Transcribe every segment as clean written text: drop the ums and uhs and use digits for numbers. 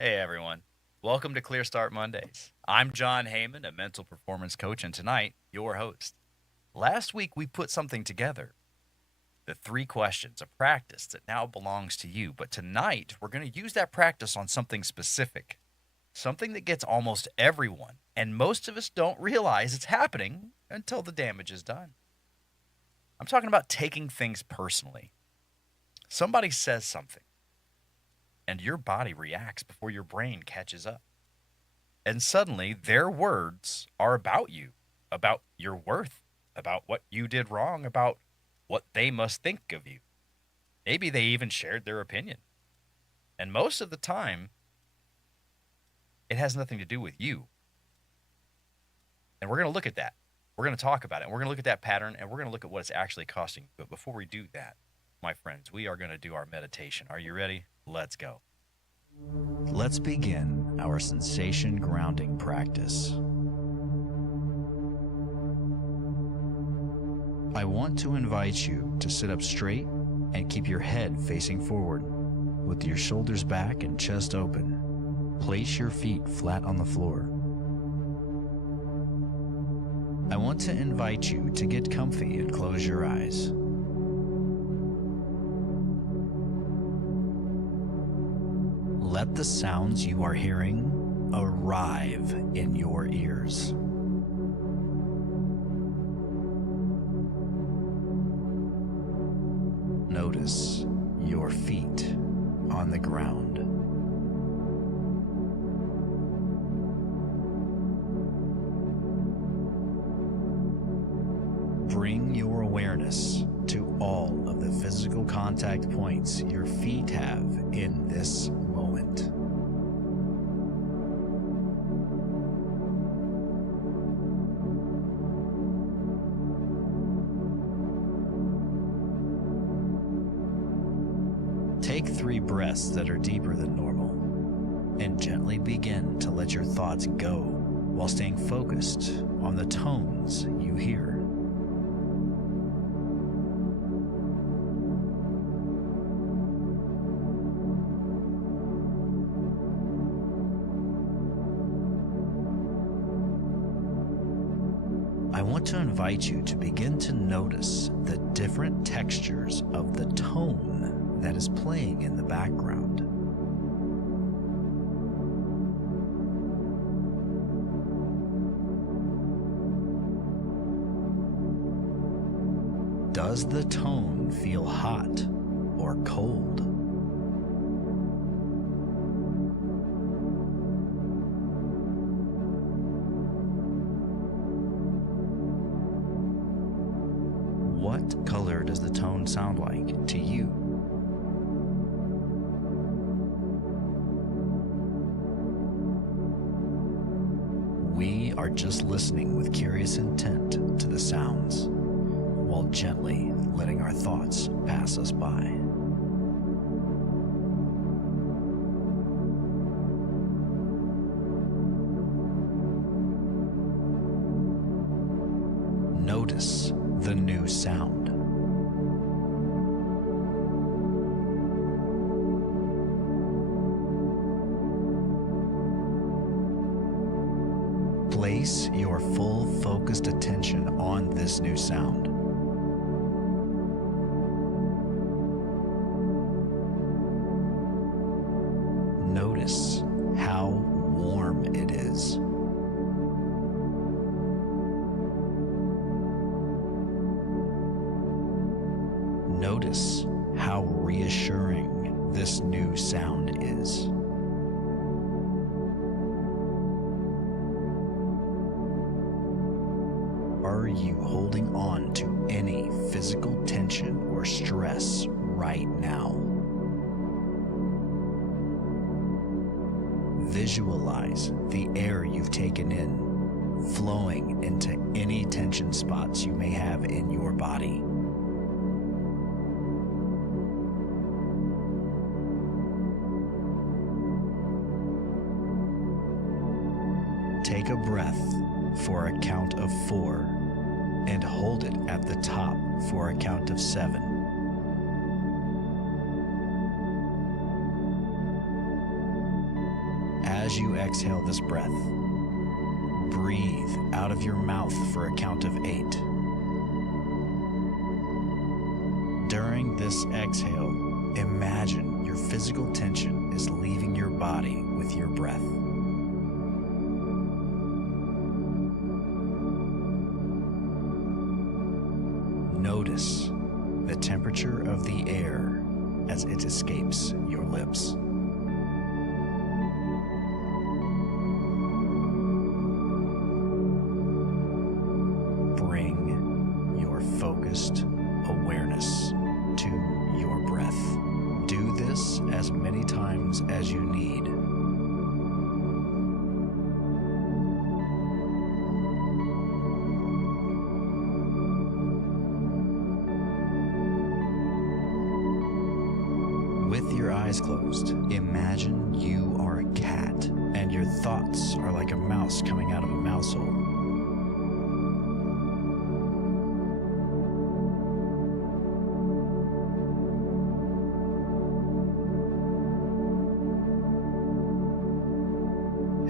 Hey everyone. Welcome to Clear Start Mondays. I'm John Hehman, a mental performance coach, and tonight, your host. Last week, we put something together the 3 questions, a practice that now belongs to you. But tonight, we're going to use that practice on something specific, something that gets almost everyone. And most of us don't realize it's happening until the damage is done. I'm talking about taking things personally. Somebody says something, and your body reacts before your brain catches up. And suddenly their words are about you, about your worth, about what you did wrong, about what they must think of you. Maybe they even shared their opinion. And most of the time, it has nothing to do with you. And we're going to look at that. We're going to talk about it. We're going to look at that pattern and we're going to look at what it's actually costing you. But before we do that, my friends, we are going to do our meditation. Are you ready? Let's go. Let's begin our sensation grounding practice. I want to invite you to sit up straight and keep your head facing forward, with your shoulders back and chest open. Place your feet flat on the floor. I want to invite you to get comfy and close your eyes. Let the sounds you are hearing arrive in your ears. Notice your feet on the ground. Bring your awareness to all of the physical contact points your feet have in this moment. Take 3 breaths that are deeper than normal, and gently begin to let your thoughts go while staying focused on the tones you hear. I want to invite you to begin to notice the different textures of the tone that is playing in the background. Does the tone feel hot or cold? What color does the tone sound like to you? We are just listening with curious intent to the sounds, while gently letting our thoughts pass us by. Notice the new sound. Place your full focused attention on this new sound. Notice how warm it is. Notice how reassuring this new sound is. Are you holding on to any physical tension or stress right now? Visualize the air you've taken in flowing into any tension spots you may have in your body. Take a breath for a count of 4 and hold it at the top for a count of 7. As you exhale this breath, breathe out of your mouth for a count of 8. During this exhale, imagine your physical tension is leaving your body with your breath. Notice the temperature of the air as it escapes your lips. Bring your focused awareness to your breath. Do this as many times as you need. With your eyes closed, imagine you are a cat and your thoughts are like a mouse coming out of a mouse hole.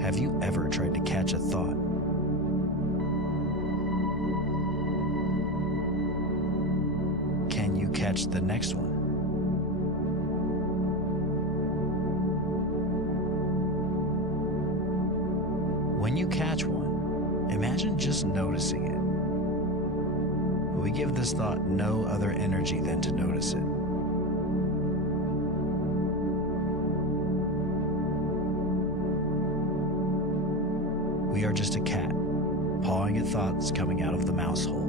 Have you ever tried to catch a thought? Can you catch the next one? When you catch one, imagine just noticing it. But we give this thought no other energy than to notice it. We are just a cat, pawing at thoughts coming out of the mouse hole.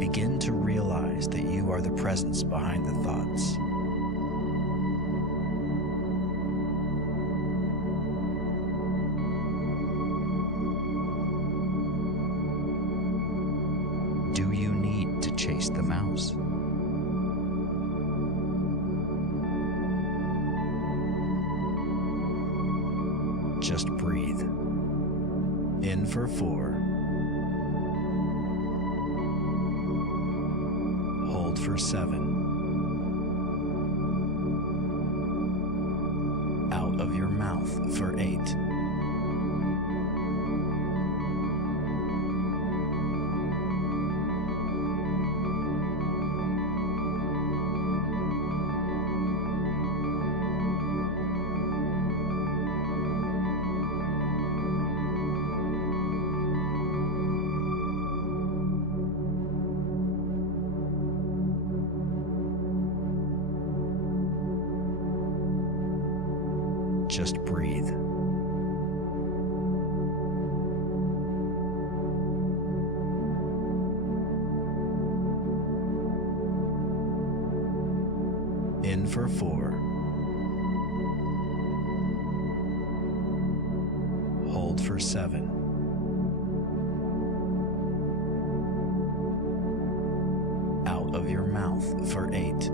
Begin to realize that you are the presence behind the thoughts. Do you need to chase the mouse? Just breathe. In for 4. Hold for 7. Out of your mouth for 8. Just breathe. In for 4. Hold for 7. Out of your mouth for 8.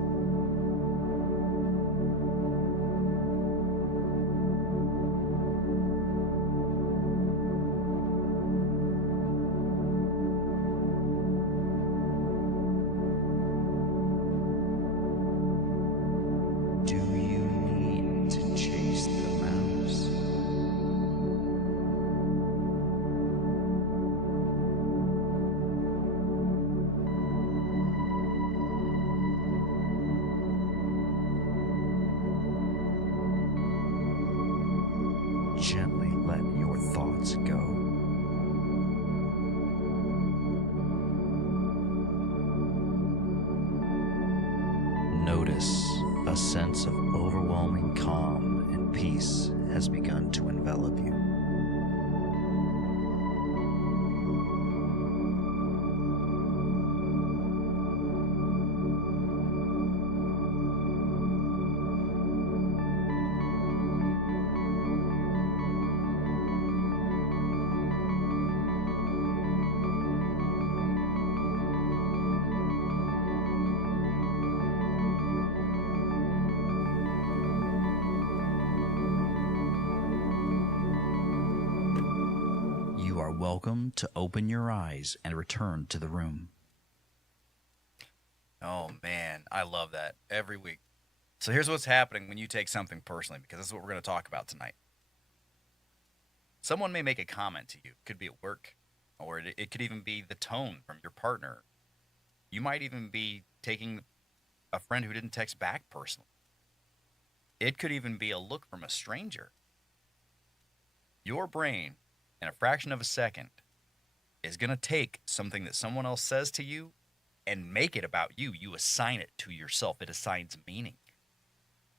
Do you need to chase the mouse? Gently let your thoughts go. Notice a sense of overwhelming calm and peace has begun to envelop you. You are welcome to open your eyes and return to the room. Oh man, I love that every week. So here's what's happening when you take something personally, because this is what we're going to talk about tonight. Someone may make a comment to you. It could be at work, or it could even be the tone from your partner. You might even be taking a friend who didn't text back personally. It could even be a look from a stranger. Your brain, in a fraction of a second, is going to take something that someone else says to you and make it about you. You assign it to yourself, it assigns meaning.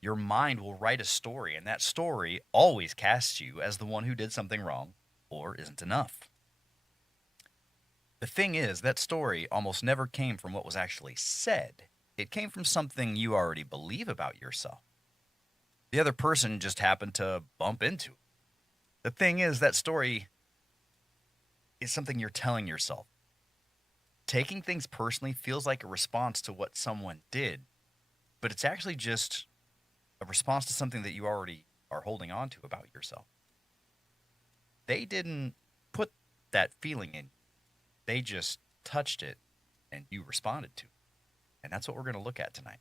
Your mind will write a story, and that story always casts you as the one who did something wrong or isn't enough. The thing is, that story almost never came from what was actually said. It came from something you already believe about yourself. The other person just happened to bump into it. The thing is, that story is something you're telling yourself. Taking things personally feels like a response to what someone did, but it's actually just a response to something that you already are holding on to about yourself. They didn't put that feeling in. They just touched it and you responded to it. And that's what we're going to look at tonight.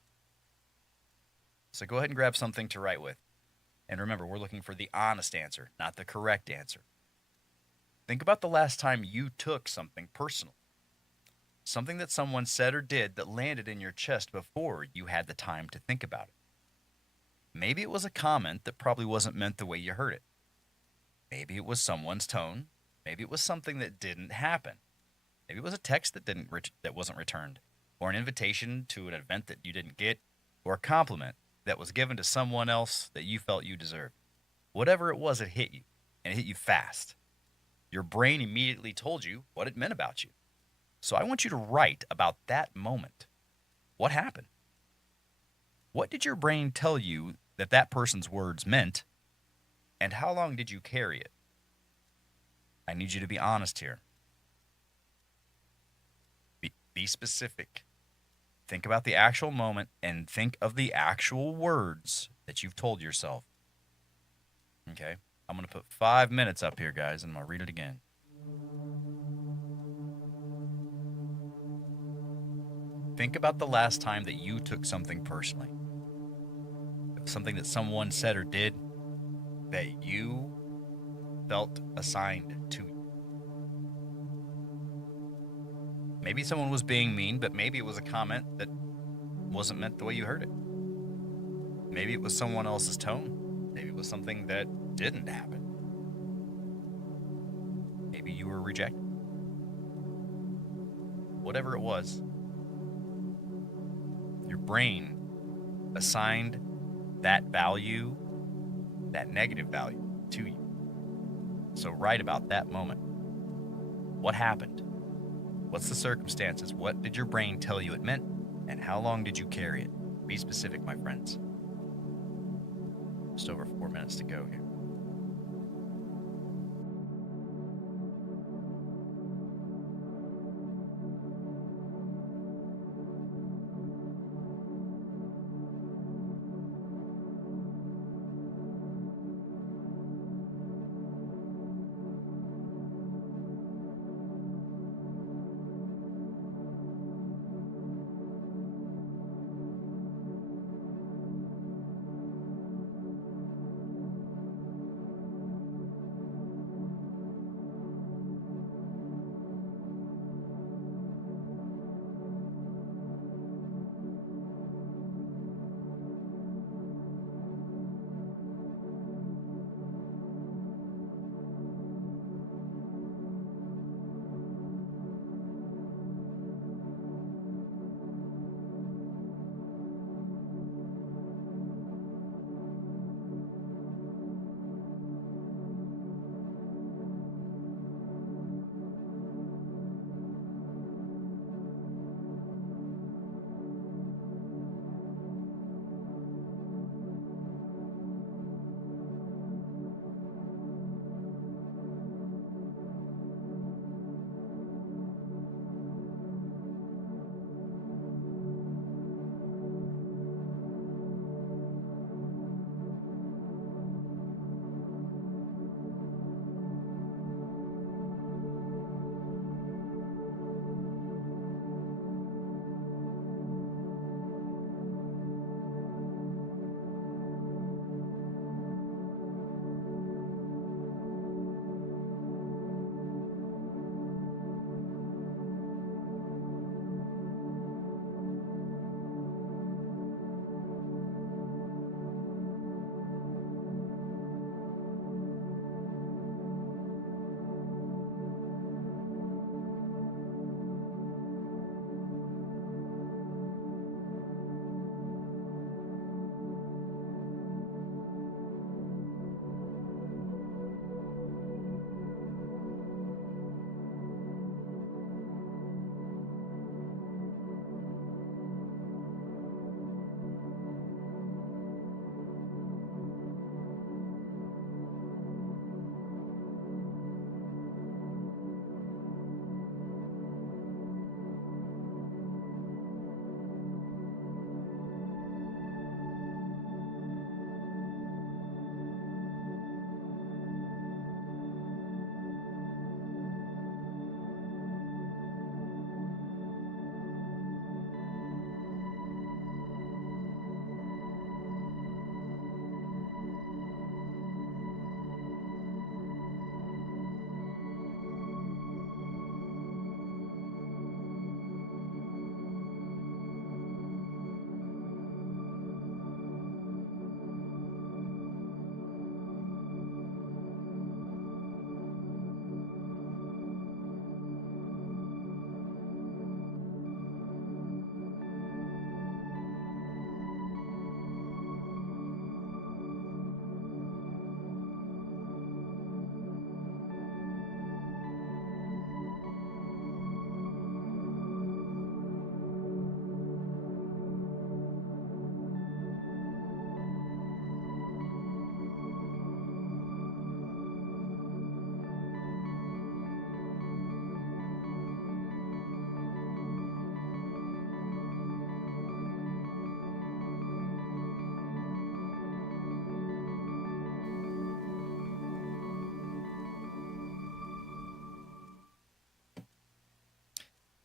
So go ahead and grab something to write with. And remember, we're looking for the honest answer, not the correct answer. Think about the last time you took something personal. Something that someone said or did that landed in your chest before you had the time to think about it. Maybe it was a comment that probably wasn't meant the way you heard it. Maybe it was someone's tone. Maybe it was something that didn't happen. Maybe it was a text that wasn't returned, or an invitation to an event that you didn't get, or a compliment that was given to someone else that you felt you deserved. Whatever it was, it hit you, and it hit you fast. Your brain immediately told you what it meant about you. So I want you to write about that moment. What happened? What did your brain tell you that person's words meant, and how long did you carry it? I need you to be honest here. Be specific. Think about the actual moment and think of the actual words that you've told yourself. Okay? I'm going to put 5 minutes up here, guys, and I'm going to read it again. Think about the last time that you took something personally. Something that someone said or did that you felt assigned to you. Maybe someone was being mean, but maybe it was a comment that wasn't meant the way you heard it. Maybe it was someone else's tone. Maybe it was something that didn't happen. Maybe you were rejected. Whatever it was, your brain assigned that value, that negative value, to you. So write about that moment. What happened? What's the circumstances? What did your brain tell you it meant? And how long did you carry it? Be specific, my friends. Just over 4 minutes to go here.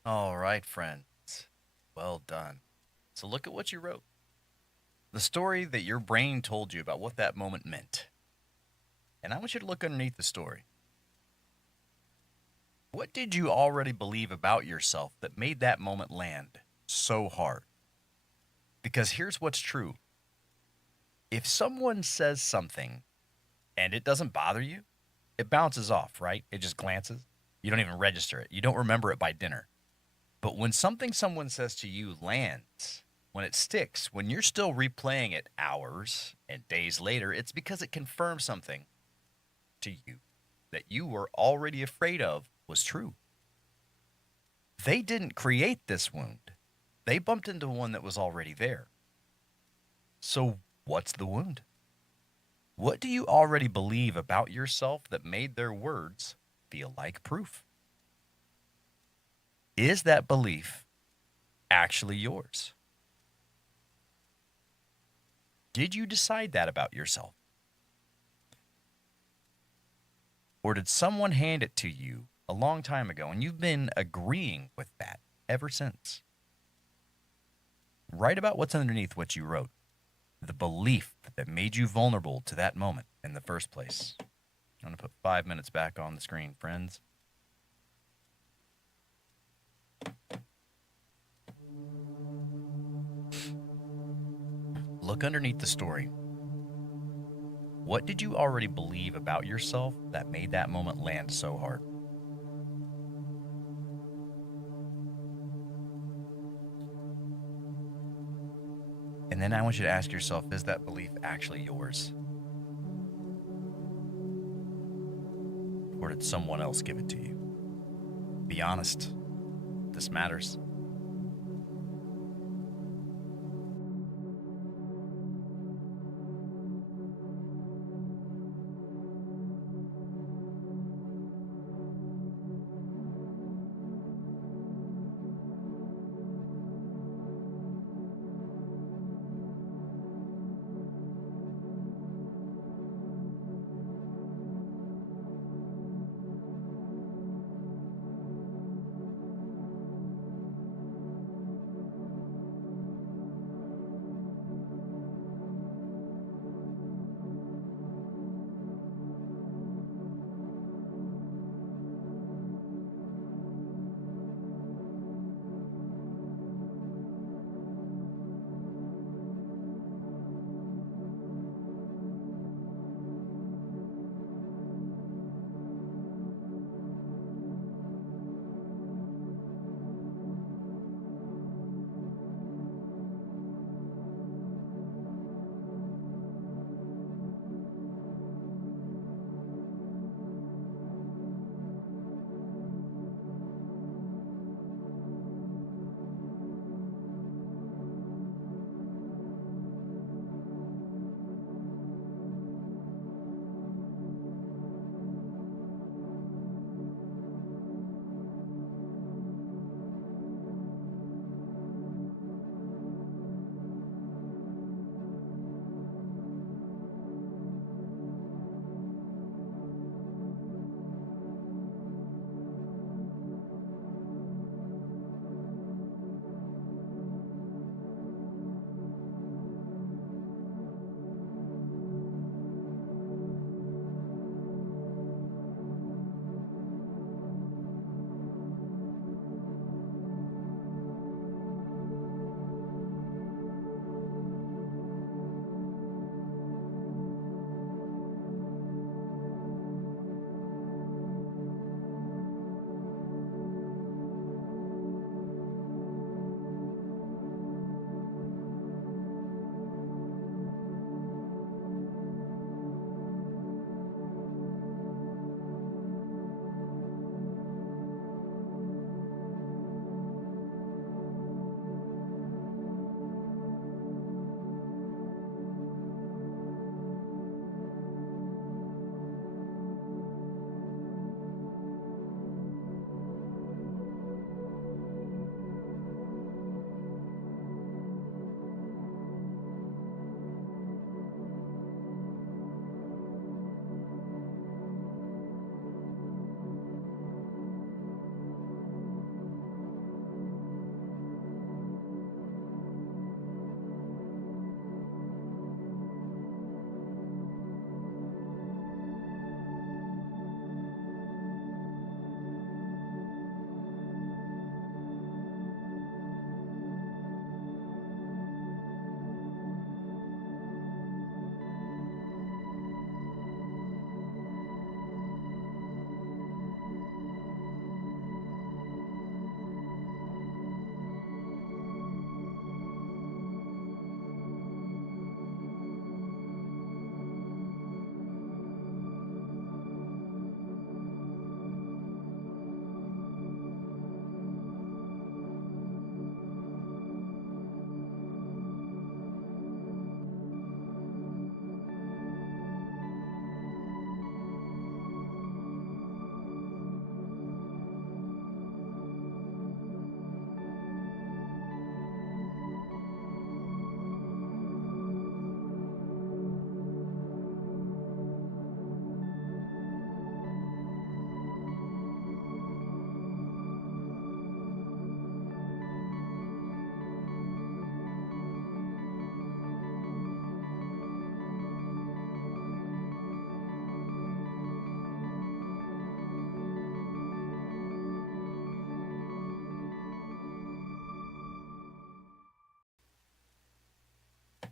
All right, friends. Well done. So look at what you wrote. The story that your brain told you about what that moment meant. And I want you to look underneath the story. What did you already believe about yourself that made that moment land so hard? Because here's what's true. If someone says something and it doesn't bother you, it bounces off, right? It just glances. You don't even register it. You don't remember it by dinner. But when something someone says to you lands, when it sticks, when you're still replaying it hours and days later, it's because it confirms something to you that you were already afraid of was true. They didn't create this wound, they bumped into one that was already there. So, what's the wound? What do you already believe about yourself that made their words feel like proof? Is that belief actually yours? Did you decide that about yourself? Or did someone hand it to you a long time ago and you've been agreeing with that ever since? Write about what's underneath what you wrote, the belief that made you vulnerable to that moment in the first place. I'm going to put 5 minutes back on the screen, friends. Look underneath the story. What did you already believe about yourself that made that moment land so hard? And then I want you to ask yourself, is that belief actually yours? Or did someone else give it to you? Be honest. This matters.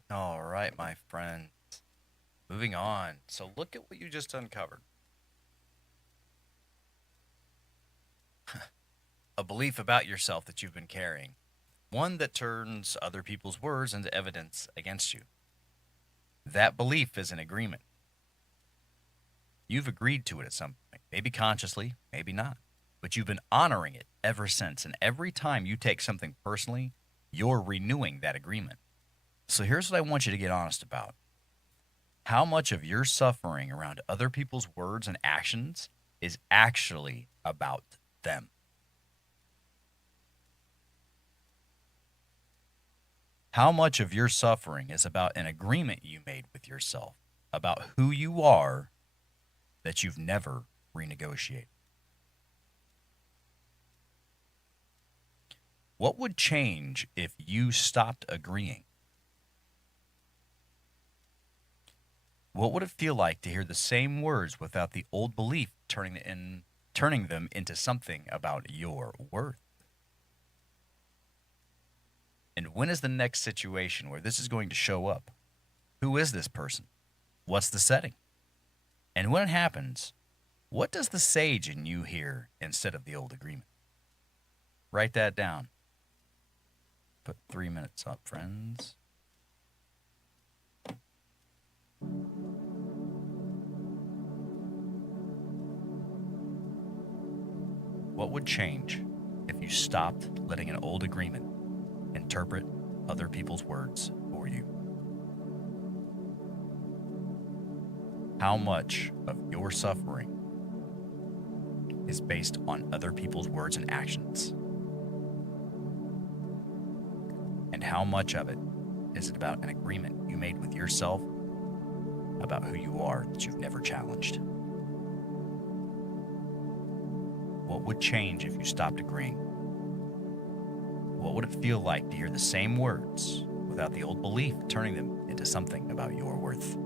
All right, my friends. Moving on. So look at what you just uncovered. A belief about yourself that you've been carrying, one that turns other people's words into evidence against you. That belief is an agreement. You've agreed to it at some point, maybe consciously, maybe not, but you've been honoring it ever since. And every time you take something personally, you're renewing that agreement. So here's what I want you to get honest about. How much of your suffering around other people's words and actions is actually about them? How much of your suffering is about an agreement you made with yourself about who you are that you've never renegotiated? What would change if you stopped agreeing? What would it feel like to hear the same words without the old belief turning them into something about your worth? And when is the next situation where this is going to show up? Who is this person? What's the setting? And when it happens, what does the sage in you hear instead of the old agreement? Write that down. Put 3 minutes up, friends. What would change if you stopped letting an old agreement interpret other people's words for you? How much of your suffering is based on other people's words and actions? And how much of it is it about an agreement you made with yourself about who you are that you've never challenged? What would change if you stopped agreeing? What would it feel like to hear the same words without the old belief turning them into something about your worth?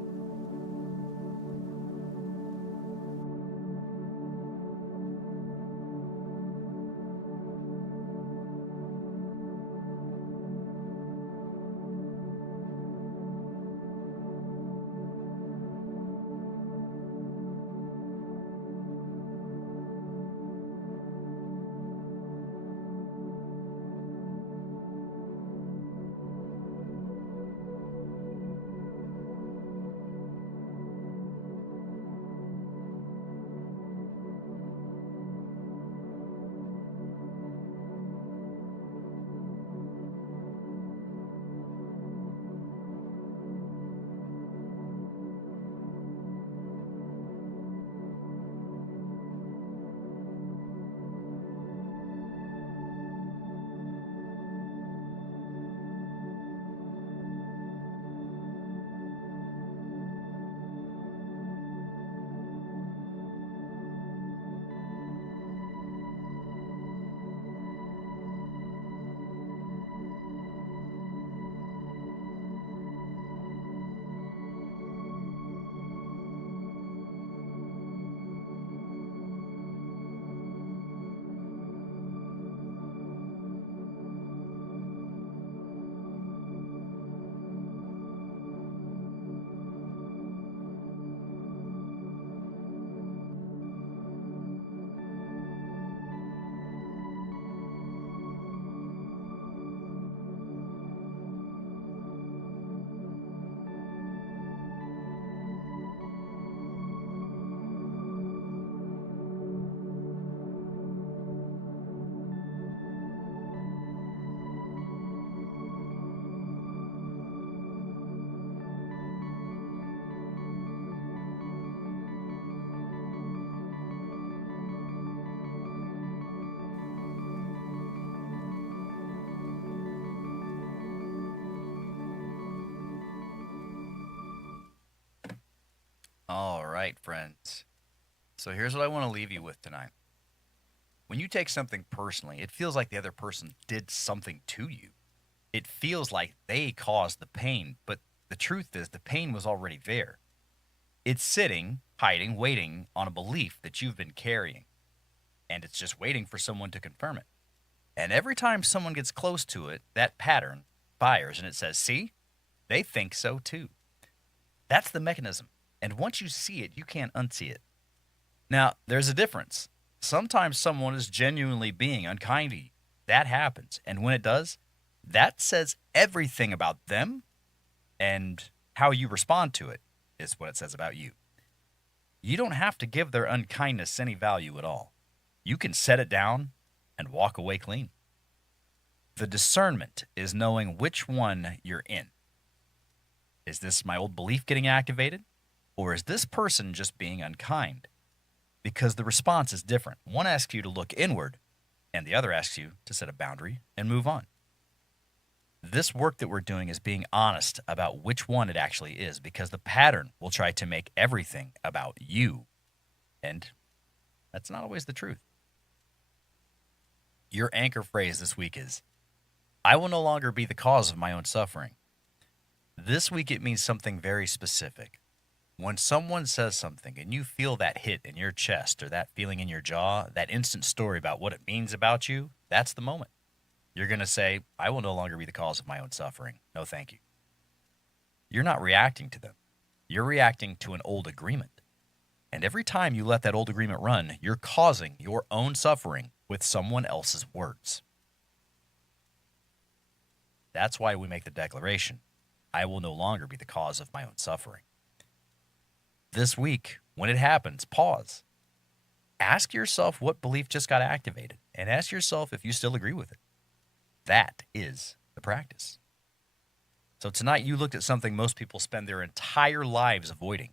All right, friends. So here's what I want to leave you with tonight. When you take something personally, it feels like the other person did something to you. It feels like they caused the pain, but the truth is the pain was already there. It's sitting, hiding, waiting on a belief that you've been carrying, and it's just waiting for someone to confirm it. And every time someone gets close to it, that pattern fires and it says, see, They think so too. That's the mechanism. And once you see it, you can't unsee it. Now, there's a difference. Sometimes someone is genuinely being unkind to you. That happens. And when it does, that says everything about them, and how you respond to it is what it says about you. You don't have to give their unkindness any value at all. You can set it down and walk away clean. The discernment is knowing which one you're in. Is this my old belief getting activated? Or is this person just being unkind? Because the response is different. One asks you to look inward, and the other asks you to set a boundary and move on. This work that we're doing is being honest about which one it actually is, because the pattern will try to make everything about you. And that's not always the truth. Your anchor phrase this week is, I will no longer be the cause of my own suffering. This week it means something very specific. When someone says something and you feel that hit in your chest or that feeling in your jaw, that instant story about what it means about you, that's the moment. You're going to say, I will no longer be the cause of my own suffering. No, thank you. You're not reacting to them. You're reacting to an old agreement. And every time you let that old agreement run, you're causing your own suffering with someone else's words. That's why we make the declaration, I will no longer be the cause of my own suffering. This week, when it happens, pause. Ask yourself what belief just got activated, and ask yourself if you still agree with it. That is the practice. So tonight you looked at something most people spend their entire lives avoiding.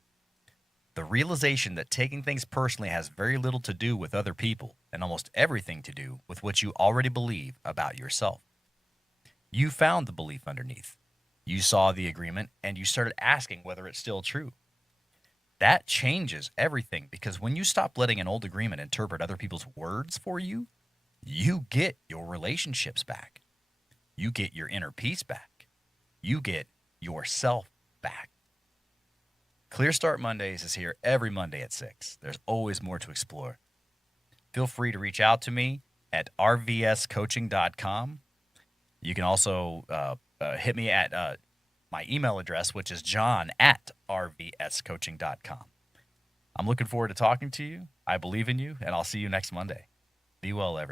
The realization that taking things personally has very little to do with other people and almost everything to do with what you already believe about yourself. You found the belief underneath. You saw the agreement and you started asking whether it's still true. That changes everything, because when you stop letting an old agreement interpret other people's words for you, you get your relationships back. You get your inner peace back. You get yourself back. Clear Start Mondays is here every Monday at 6. There's always more to explore. Feel free to reach out to me at rvscoaching.com. You can also hit me at my email address, which is john@rvscoaching.com. I'm looking forward to talking to you. I believe in you, and I'll see you next Monday. Be well, everyone.